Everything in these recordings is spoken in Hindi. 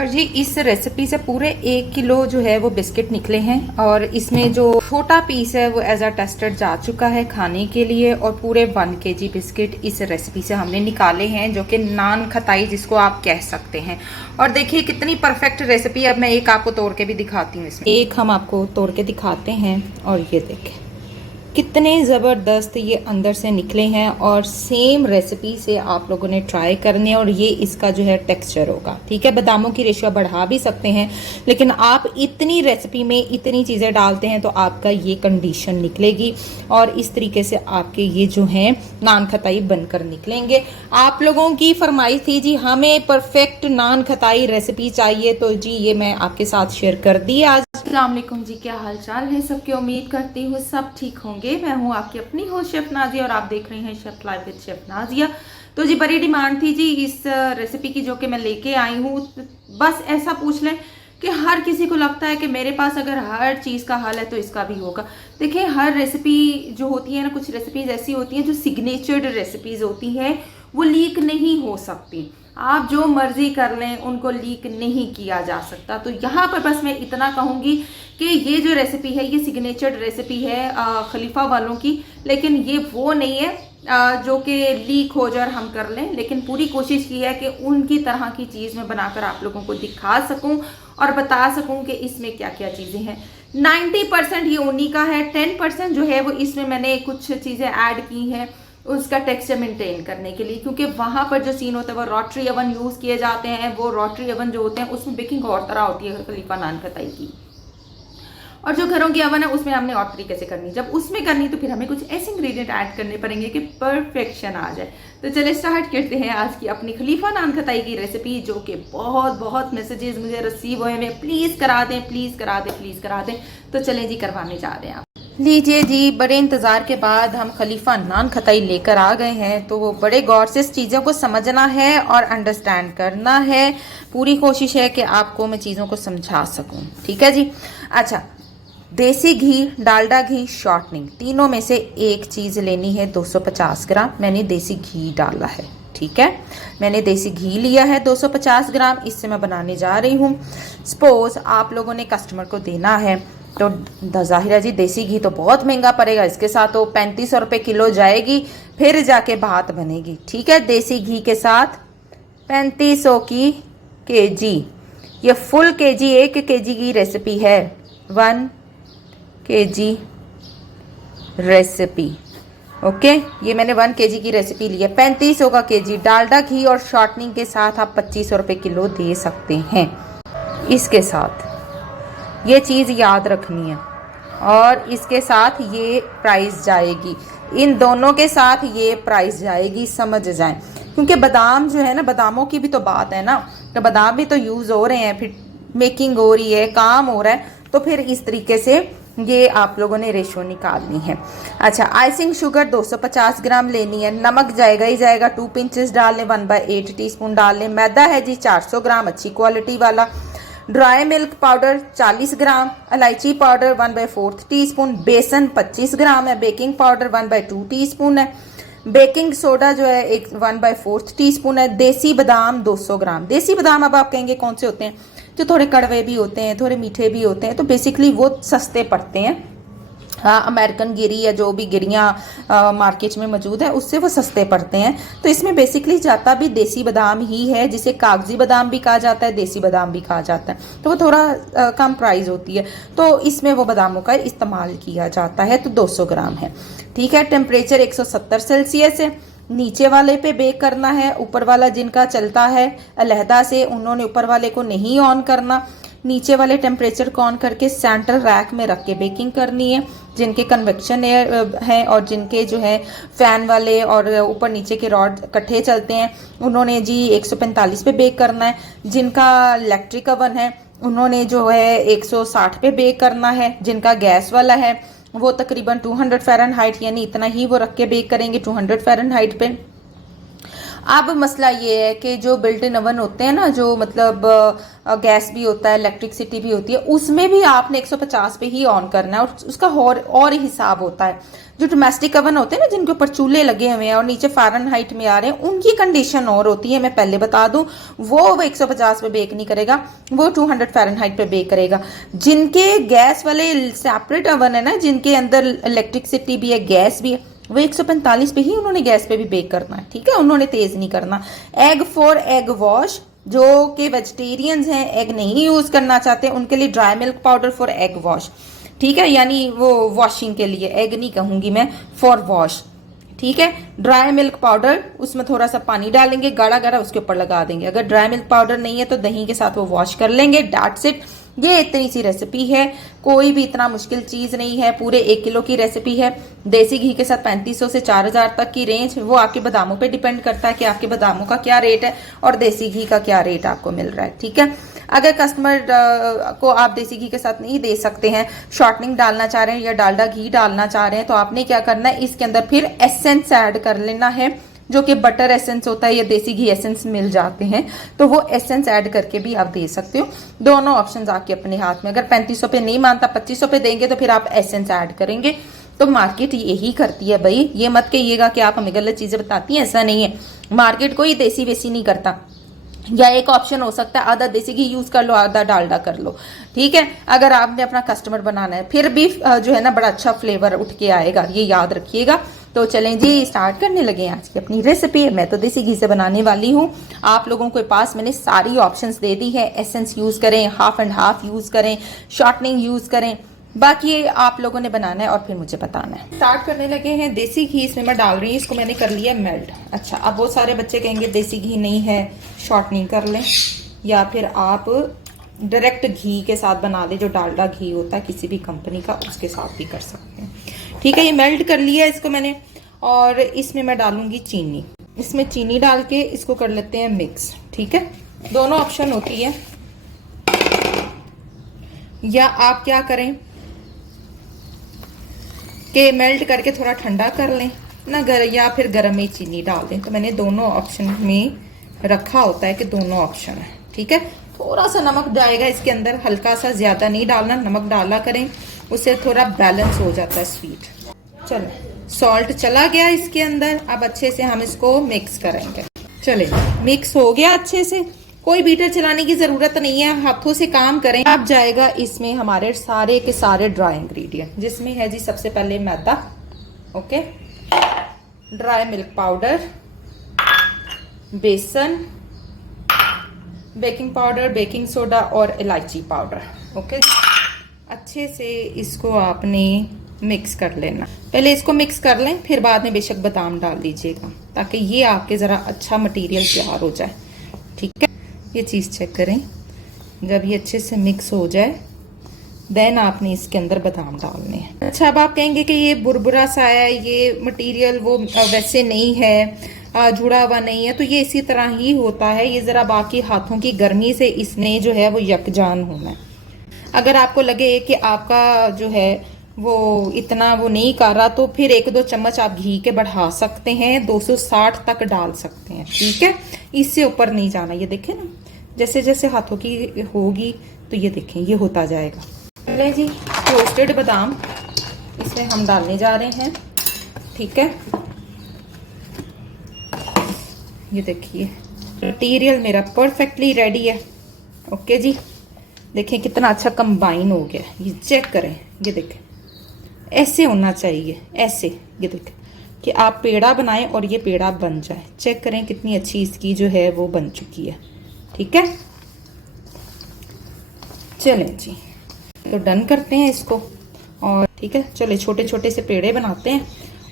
और जी इस रेसिपी से पूरे 1 किलो जो है वो बिस्किट निकले हैं और इसमें जो छोटा पीस है वो एज अ टेस्टेड जा चुका है खाने के लिए। और पूरे 1 kg बिस्किट इस रेसिपी से हमने निकाले हैं, जो कि नान खताई जिसको आप कह सकते हैं। और देखिए कितनी परफेक्ट रेसिपी। अब मैं एक आपको तोड़ के भी दिखाती हूँ। इसमें एक हम आपको तोड़ के दिखाते हैं और ये देखें कितने ज़बरदस्त ये अंदर से निकले हैं। और सेम रेसिपी से आप लोगों ने ट्राई करने और ये इसका जो है टेक्सचर होगा। ठीक है, बादामों की रेशियो बढ़ा भी सकते हैं, लेकिन आप इतनी रेसिपी में इतनी चीज़ें डालते हैं तो आपका ये कंडीशन निकलेगी और इस तरीके से आपके ये जो हैं नान खताई बनकर निकलेंगे। आप लोगों की फरमाइश थी जी हमें परफेक्ट नान खताई रेसिपी चाहिए, तो जी ये मैं आपके साथ शेयर कर दी आज। अस्सलाम वालेकुम जी, क्या हाल चाल है सबके। उम्मीद करती हूँ सब ठीक होंगे। मैं हूँ आपकी अपनी होस्ट शेफ नाजिया और आप देख रहे हैं chef life with chef Nazia. तो जी बड़ी डिमांड थी जी इस रेसिपी की जो कि मैं लेके आई हूँ। बस ऐसा पूछ लें कि हर किसी को लगता है कि मेरे पास अगर हर चीज़ का हल है तो इसका भी होगा। देखिए हर रेसिपी जो होती है ना, कुछ रेसिपीज़ ऐसी होती हैं जो सिग्नेचर्ड रेसिपीज़ होती हैं, वो लीक नहीं हो सकती। आप जो मर्जी कर लें उनको लीक नहीं किया जा सकता। तो यहाँ पर बस मैं इतना कहूँगी कि ये जो रेसिपी है ये सिग्नेचर्ड रेसिपी है खलीफा वालों की, लेकिन ये वो नहीं है जो कि लीक हो जाए और हम कर लें। लेकिन पूरी कोशिश की है कि उनकी तरह की चीज़ मैं बनाकर आप लोगों को दिखा सकूं और बता सकूं कि इसमें क्या क्या चीज़ें हैं। 90% ये उन्हीं का है, 10% जो है वो इसमें मैंने कुछ चीज़ें ऐड की हैं उसका टेक्सचर मेंटेन करने के लिए, क्योंकि वहाँ पर जो सीन होता है वो रोटरी ओवन यूज़ किए जाते हैं। वो रोटरी ओवन जो होते हैं उसमें बेकिंग और तरह होती है खलीफा नान खताई की, और जो घरों की ओवन है उसमें हमने और तरीके से करनी। जब उसमें करनी तो फिर हमें कुछ ऐसे इंग्रेडिएंट ऐड करने पड़ेंगे कि परफेक्शन आ जाए। तो चले स्टार्ट करते हैं आज की अपनी खलीफा नान खताई की रेसिपी, जो कि बहुत मैसेजेस मुझे रिसीव हुए हैं, प्लीज़ करा दें, प्लीज़ करा दें, प्लीज़ करा दें। तो चलें जी करवाने जा रहे हैं आप। लीजिए जी, बड़े इंतज़ार के बाद हम खलीफा नान खताई लेकर आ गए हैं। तो वो बड़े गौर से इस चीज़ों को समझना है और अंडरस्टैंड करना है। पूरी कोशिश है कि आपको मैं चीज़ों को समझा सकूं। ठीक है जी। अच्छा, देसी घी, डालडा घी, शॉर्टनिंग, तीनों में से एक चीज़ लेनी है। 250 ग्राम मैंने देसी घी डाला है। ठीक है, मैंने देसी घी लिया है 250 ग्राम। इससे मैं बनाने जा रही हूँ। सपोज आप लोगों ने कस्टमर को देना है तो जाहिर है जी देसी घी तो बहुत महंगा पड़ेगा, इसके साथ तो 3500 रुपये किलो जाएगी, फिर जाके बात बनेगी। ठीक है, देसी घी के साथ 3500 की केजी, ये फुल केजी 1 केजी की रेसिपी है। 1 केजी रेसिपी, ओके। ये मैंने 1 केजी की रेसिपी ली है। 3500 का केजी डालडा घी और शॉर्टनिंग के साथ आप 2500 रुपये किलो दे सकते हैं। इसके साथ ये चीज़ याद रखनी है और इसके साथ ये प्राइस जाएगी, इन दोनों के साथ ये प्राइस जाएगी, समझ जाएं। क्योंकि बादाम जो है ना, बादामों की भी तो बात है ना, तो बादाम भी तो यूज़ हो रहे हैं, फिर मेकिंग हो रही है, काम हो रहा है, तो फिर इस तरीके से ये आप लोगों ने रेशो निकालनी है। अच्छा, आइसिंग शुगर 250 ग्राम लेनी है। नमक जाएगा ही जाएगा, 2 पिंचेस डाल लें, 1/8 टीस्पून डाल लें। मैदा है जी 400 ग्राम अच्छी क्वालिटी वाला। ड्राई मिल्क पाउडर 40 ग्राम, इलायची पाउडर 1/4 टीस्पून, बेसन 25 ग्राम है, बेकिंग पाउडर 1/2 टीस्पून है, बेकिंग सोडा जो है 1/4 टीस्पून है, देसी बादाम 200 ग्राम। देसी बादाम अब आप कहेंगे कौन से होते हैं, जो थोड़े कड़वे भी होते हैं, थोड़े मीठे भी होते हैं, तो बेसिकली वो सस्ते पड़ते हैं। हाँ, अमेरिकन गिरी या जो भी गिरियाँ मार्केट में मौजूद है उससे वो सस्ते पड़ते हैं। तो इसमें बेसिकली जाता भी देसी बादाम ही है, जिसे कागजी बादाम भी कहा जाता है, देसी बादाम भी कहा जाता है। तो वो थोड़ा कम प्राइस होती है, तो इसमें वो बादामों का इस्तेमाल किया जाता है। तो 200 ग्राम है। ठीक है, टेम्परेचर 170 सेल्सियस है। नीचे वाले पे बेक करना है, ऊपर वाला जिनका चलता है अलहदा से उन्होंने ऊपर वाले को नहीं ऑन करना। नीचे वाले टेम्परेचर को ऑन करके सेंट्रल रैक में रख के बेकिंग करनी है। जिनके कन्वेक्शन एयर है और जिनके जो है फैन वाले और ऊपर नीचे के रॉड इकट्ठे चलते हैं उन्होंने जी 145 पे बेक करना है। जिनका इलेक्ट्रिक ओवन है उन्होंने जो है 160 पे बेक करना है। जिनका गैस वाला है वो तकरीबन 200 फ़ारेनहाइट यानी इतना ही वो रख के बेक करेंगे 200 फ़ारेनहाइट पे। अब मसला ये है कि जो बिल्ट इन ओवन होते हैं ना, जो मतलब गैस भी होता है, इलेक्ट्रिसिटी भी होती है, उसमें भी आपने 150 पे ही ऑन करना है और उसका और हिसाब होता है। जो डोमेस्टिक ओवन होते हैं ना, जिनके ऊपर चूल्हे लगे हुए हैं और नीचे फ़ारेनहाइट में आ रहे हैं, उनकी कंडीशन और होती है। मैं पहले बता दूं, वो 150 पे बेक नहीं करेगा, वो 200 फ़ारेनहाइट पे बेक करेगा। जिनके गैस वाले सेपरेट ओवन है ना, जिनके अंदर इलेक्ट्रिसिटी भी है, गैस भी है, वो 145 पे ही उन्होंने गैस पे भी बेक करना है, ठीक है, उन्होंने तेज नहीं करना। एग फॉर एग वॉश, जो कि वेजिटेरियंस हैं, एग नहीं यूज करना चाहते, उनके लिए dry milk powder for egg wash, ठीक है, यानी वो वॉशिंग के लिए, एग नहीं कहूंगी मैं, फॉर वॉश, ठीक है। ड्राई मिल्क पाउडर, उसमें थोड़ा सा पानी डालेंगे गाढ़ा गाढ़ा, उसके ऊपर लगा देंगे। अगर ड्राई मिल्क पाउडर नहीं है तो दही के साथ वो वॉश कर लेंगे, दैट्स इट। ये इतनी सी रेसिपी है, कोई भी इतना मुश्किल चीज नहीं है, पूरे 1 किलो की रेसिपी है। देसी घी के साथ 3500 से 4000 तक की रेंज, वो आपके बादामों पे डिपेंड करता है कि आपके बादामों का क्या रेट है और देसी घी का क्या रेट आपको मिल रहा है, ठीक है। अगर कस्टमर को आप देसी घी के साथ नहीं दे सकते हैं, शॉर्टनिंग डालना चाह रहे हैं या डालडा घी डालना चाह रहे हैं, तो आपने क्या करना है, इसके अंदर फिर एसेंस ऐड कर लेना है, जो कि बटर एसेंस होता है या देसी घी एसेंस मिल जाते हैं, तो वो एसेंस ऐड करके भी आप दे सकते हो। दोनों ऑप्शंस आपके अपने हाथ में। अगर 3500 पे नहीं मानता, 2500 पे देंगे, तो फिर आप एसेंस ऐड करेंगे। तो मार्केट यही करती है भाई, ये मत कहिएगा कि आप हमें गलत चीजें बताती हैं, ऐसा नहीं है। मार्केट कोई देसी वेसी नहीं करता। या एक ऑप्शन हो सकता है, आधा देसी घी यूज कर लो, आधा डालडा कर लो, ठीक है। अगर आपने अपना कस्टमर बनाना है, फिर भी जो है ना बड़ा अच्छा फ्लेवर उठ के आएगा, ये याद रखिएगा। तो चलें जी, स्टार्ट करने लगे आज की अपनी रेसिपी। मैं तो देसी घी से बनाने वाली हूँ। आप लोगों के पास मैंने सारी ऑप्शंस दे दी है। एसेंस यूज करें, हाफ एंड हाफ यूज करें, शॉर्टनिंग यूज करें, बाकी आप लोगों ने बनाना है और फिर मुझे बताना है। स्टार्ट करने लगे हैं। देसी घी इसमें मैं डाल रही हूँ, इसको मैंने कर लिया मेल्ट। अच्छा, अब बहुत सारे बच्चे कहेंगे देसी घी नहीं है, शॉर्टनिंग कर लें, या फिर आप डायरेक्ट घी के साथ बना लें, जो डालडा घी होता है किसी भी कंपनी का, उसके साथ भी कर सकते हैं, ठीक है। ये मेल्ट कर लिया इसको मैंने, और इसमें मैं डालूंगी चीनी। इसमें चीनी डाल के इसको कर लेते हैं मिक्स, ठीक है। दोनों ऑप्शन होती है, या आप क्या करें कि मेल्ट करके थोड़ा ठंडा कर लें ना, या फिर गर्म में चीनी डाल दें। तो मैंने दोनों ऑप्शन में रखा होता है कि दोनों ऑप्शन है, ठीक है। थोड़ा सा नमक जाएगा इसके अंदर, हल्का सा, ज्यादा नहीं डालना, नमक डाला करें, उससे थोड़ा बैलेंस हो जाता है स्वीट। चलो, सॉल्ट चला गया इसके अंदर। अब अच्छे से हम इसको मिक्स करेंगे। चले, मिक्स हो गया अच्छे से, कोई बीटर चलाने की जरूरत नहीं है, हाथों से काम करें। अब जाएगा इसमें हमारे सारे के सारे ड्राई इंग्रेडिएंट, जिसमें है जी सबसे पहले मैदा, ओके, ड्राई मिल्क पाउडर, बेसन, बेकिंग पाउडर, बेकिंग सोडा और इलायची पाउडर, ओके। अच्छे से इसको आपने मिक्स कर लेना। पहले इसको मिक्स कर लें, फिर बाद में बेशक बादाम डाल दीजिएगा, ताकि ये आपके जरा अच्छा मटेरियल तैयार हो जाए, ठीक है। ये चीज़ चेक करें, जब ये अच्छे से मिक्स हो जाए, देन आपने इसके अंदर बादाम डालने हैं। अच्छा, अब आप कहेंगे कि ये बुरबुरा सा है, ये मटेरियल वो वैसे नहीं है, जुड़ा हुआ नहीं है, तो ये इसी तरह ही होता है। ये जरा बाकी हाथों की गर्मी से इसने जो है वो यकजान होना है। अगर आपको लगे कि आपका जो है वो इतना वो नहीं कर रहा, तो फिर 1-2 चम्मच आप घी के बढ़ा सकते हैं, 260 तक डाल सकते हैं, ठीक है। इससे ऊपर नहीं जाना। ये देखें ना, जैसे जैसे हाथों की होगी तो ये देखें ये होता जाएगा। ले जी, रोस्टेड बादाम इसमें हम डालने जा रहे हैं, ठीक है। ये देखिए मटीरियल मेरा परफेक्टली रेडी है, ओके जी। देखें कितना अच्छा कंबाइन हो गया, ये चेक करें, ये देखें ऐसे होना चाहिए, ऐसे। ये देखें कि आप पेड़ा बनाएं और ये पेड़ा बन जाए। चेक करें कितनी अच्छी इसकी जो है वो बन चुकी है, ठीक है। चलें जी, तो डन करते हैं इसको, और ठीक है, चले छोटे छोटे से पेड़े बनाते हैं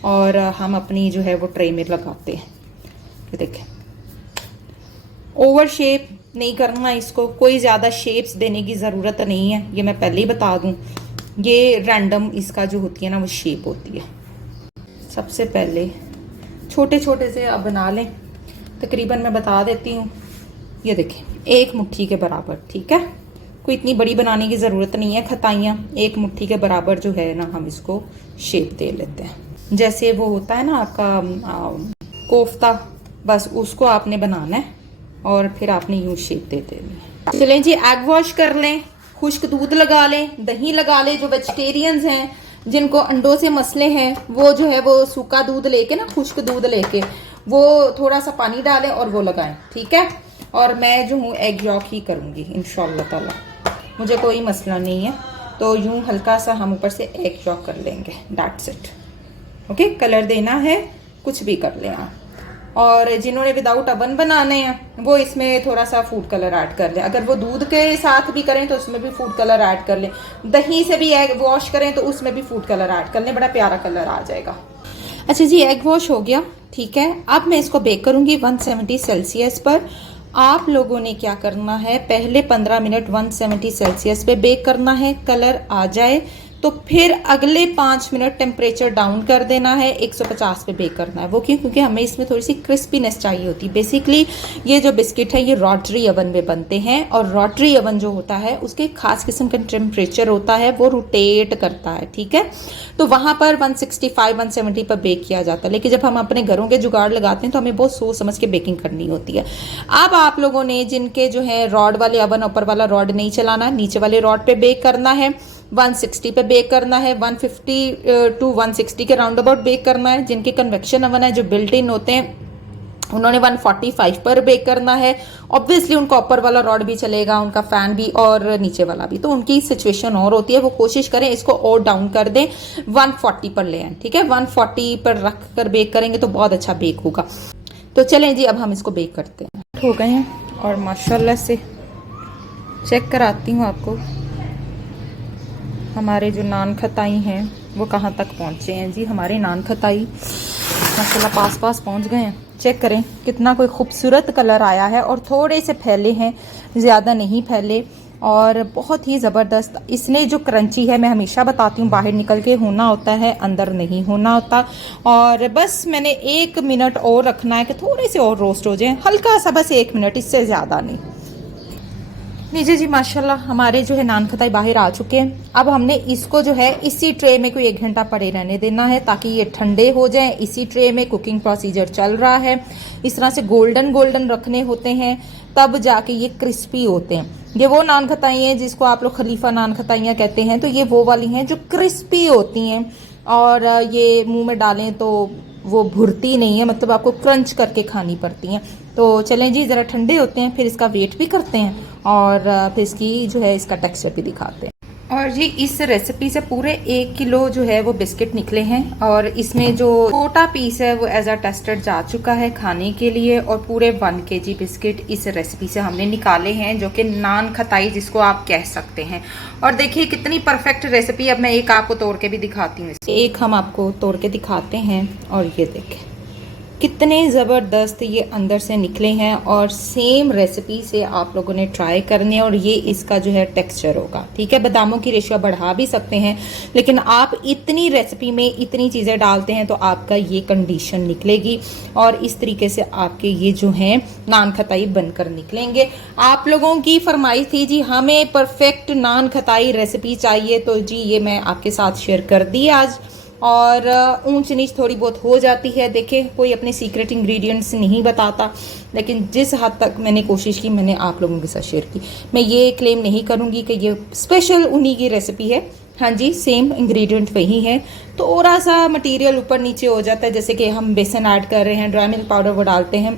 और हम अपनी जो है वो ट्रे में लगाते हैं। ये देखें, ओवर शेप नहीं करना इसको, कोई ज़्यादा शेप्स देने की ज़रूरत नहीं है, ये मैं पहले ही बता दूं। ये रैंडम इसका जो होती है ना वो शेप होती है। सबसे पहले छोटे छोटे से आप बना लें, तकरीबन मैं बता देती हूँ। ये देखें 1 मुट्ठी के बराबर, ठीक है। कोई इतनी बड़ी बनाने की ज़रूरत नहीं है, खताइयाँ 1 मुट्ठी के बराबर जो है ना हम इसको शेप दे लेते हैं। जैसे वो होता है ना आपका कोफ्ता, बस उसको आपने बनाना है और फिर आपने यूं शेप दे देनी है। चलें जी, एग वॉश कर लें, खुश्क दूध लगा लें, दही लगा लें। जो वेजिटेरियंस हैं जिनको अंडों से मसले हैं वो जो है वो सूखा दूध लेके ना, खुश्क दूध लेके वो थोड़ा सा पानी डालें और वो लगाएं, ठीक है। और मैं जो हूँ एग यॉक ही करूँगी इंशाल्लाह ताला, मुझे कोई मसला नहीं है। तो यूं हल्का सा हम ऊपर से एग यॉक कर लेंगे, दैट्स इट। ओके, कलर देना है कुछ भी कर लें आप। और जिन्होंने विदाउट अवन बनाने हैं वो इसमें थोड़ा सा फूड कलर ऐड कर लें। अगर वो दूध के साथ भी करें तो उसमें भी फूड कलर ऐड कर लें। दही से भी एग वॉश करें तो उसमें भी फूड कलर ऐड कर लें, बड़ा प्यारा कलर आ जाएगा। अच्छा जी, एग वॉश हो गया, ठीक है। अब मैं इसको बेक करूंगी 170 सेल्सियस पर। आप लोगों ने क्या करना है, पहले 15 मिनट 170 सेल्सियस पे बेक करना है। कलर आ जाए तो फिर अगले 5 मिनट टेम्परेचर डाउन कर देना है, 150 पे बेक करना है। वो क्यों? क्योंकि हमें इसमें थोड़ी सी क्रिस्पीनेस चाहिए होती है। बेसिकली ये जो बिस्किट है ये रोटरी अवन में बनते हैं, और रोटरी अवन जो होता है उसके खास किस्म का टेम्परेचर होता है, वो रोटेट करता है, ठीक है। तो वहां पर 165-170 पर बेक किया जाता है। लेकिन जब हम अपने घरों के जुगाड़ लगाते हैं तो हमें बहुत सोच समझ के बेकिंग करनी होती है। अब आप लोगों ने जिनके जो है रॉड वाले अवन, ऊपर वाला रॉड नहीं चलाना, नीचे वाले रॉड पे बेक करना है। 160 पे बेक करना है, 150 टू 160 के राउंड अबाउट बेक करना है। जिनके कन्वेक्शन अवन है, जो बिल्ट इन होते हैं, उन्होंने 145 पर बेक करना है। ऑब्वियसली उनका ऊपर वाला रॉड भी चलेगा, उनका फैन भी और नीचे वाला भी, तो उनकी सिचुएशन और होती है। वो कोशिश करें इसको और डाउन कर दें, 140 पर ले आए, ठीक है। 140 पर रख कर बेक करेंगे तो बहुत अच्छा बेक होगा। तो चलें जी, अब हम इसको बेक करते हैं। हो गए हैं और माशाल्लाह से चेक कराती हूँ आपको हमारे जो नान खताई हैं वो कहाँ तक पहुँचे हैं जी। हमारे नान खताई माशाल्लाह पास पास पहुँच गए हैं। चेक करें कितना कोई खूबसूरत कलर आया है, और थोड़े से फैले हैं, ज़्यादा नहीं फैले, और बहुत ही ज़बरदस्त। इसने जो क्रंची है, मैं हमेशा बताती हूँ, बाहर निकल के होना होता है, अंदर नहीं होना होता। और बस मैंने 1 मिनट और रखना है कि थोड़े से और रोस्ट हो जाएं, हल्का सा, बस 1 मिनट, इससे ज़्यादा नहीं। नीचे जी माशाल्लाह हमारे जो है नान खताई बाहर आ चुके हैं। अब हमने इसको जो है इसी ट्रे में कोई 1 घंटा पड़े रहने देना है ताकि ये ठंडे हो जाएं। इसी ट्रे में कुकिंग प्रोसीजर चल रहा है। इस तरह से गोल्डन गोल्डन रखने होते हैं, तब जाके ये क्रिस्पी होते हैं। ये वो नान खताई हैं जिसको आप लोग खलीफा नान खताइयाँ कहते हैं, तो ये वो वाली हैं जो क्रिस्पी होती हैं, और ये मुंह में डालें तो वो भुरती नहीं है, मतलब आपको क्रंच करके खानी पड़ती हैं। तो चलें जी, ज़रा ठंडे होते हैं फिर इसका वेट भी करते हैं, और फिर इसकी जो है इसका टेक्सचर भी दिखाते हैं। और जी इस रेसिपी से पूरे 1 किलो जो है वो बिस्किट निकले हैं, और इसमें जो छोटा पीस है वो एज अ टेस्टर जा चुका है खाने के लिए, और पूरे 1 kg बिस्किट इस रेसिपी से हमने निकाले हैं, जो कि नान खताई जिसको आप कह सकते हैं। और देखिए कितनी परफेक्ट रेसिपी। अब मैं एक आपको तोड़ के भी दिखाती हूँ, एक हम आपको तोड़ के दिखाते हैं, और ये देखें कितने ज़बरदस्त ये अंदर से निकले हैं। और सेम रेसिपी से आप लोगों ने ट्राई करने हैं, और ये इसका जो है टेक्सचर होगा, ठीक है। बादामों की रेशियो बढ़ा भी सकते हैं, लेकिन आप इतनी रेसिपी में इतनी चीज़ें डालते हैं तो आपका ये कंडीशन निकलेगी, और इस तरीके से आपके ये जो हैं नान खताई बनकर निकलेंगे। आप लोगों की फरमाइश थी जी हमें परफेक्ट नान खताई रेसिपी चाहिए, तो जी ये मैं आपके साथ शेयर कर दी आज। और ऊंच नीच थोड़ी बहुत हो जाती है, देखिए कोई अपने सीक्रेट इंग्रेडिएंट्स नहीं बताता, लेकिन जिस हद तक मैंने कोशिश की मैंने आप लोगों के साथ शेयर की। मैं ये क्लेम नहीं करूंगी कि ये स्पेशल उन्हीं की रेसिपी है, हाँ जी सेम इंग्रेडिएंट वही है, थोड़ा सा मटेरियल ऊपर नीचे हो जाता है। जैसे कि हम बेसन ऐड कर रहे हैं, ड्राई मिल्क पाउडर वो डालते हैं।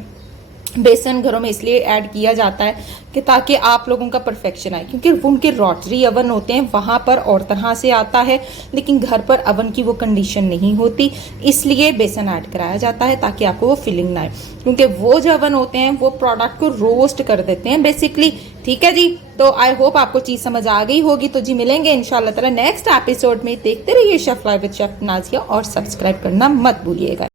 बेसन घरों में इसलिए ऐड किया जाता है कि ताकि आप लोगों का परफेक्शन आए, क्योंकि उनके रोटरी अवन होते हैं, वहां पर और तरह से आता है, लेकिन घर पर अवन की वो कंडीशन नहीं होती, इसलिए बेसन ऐड कराया जाता है ताकि आपको वो फीलिंग ना आए। क्योंकि वो जो अवन होते हैं वो प्रोडक्ट को रोस्ट कर देते हैं बेसिकली, ठीक है जी। तो आई होप आपको चीज समझ आ गई होगी। तो जी मिलेंगे इंशाल्लाह ताला नेक्स्ट एपिसोड में। देखते रहिए chef live with chef Nazia, और सब्सक्राइब करना मत भूलिएगा।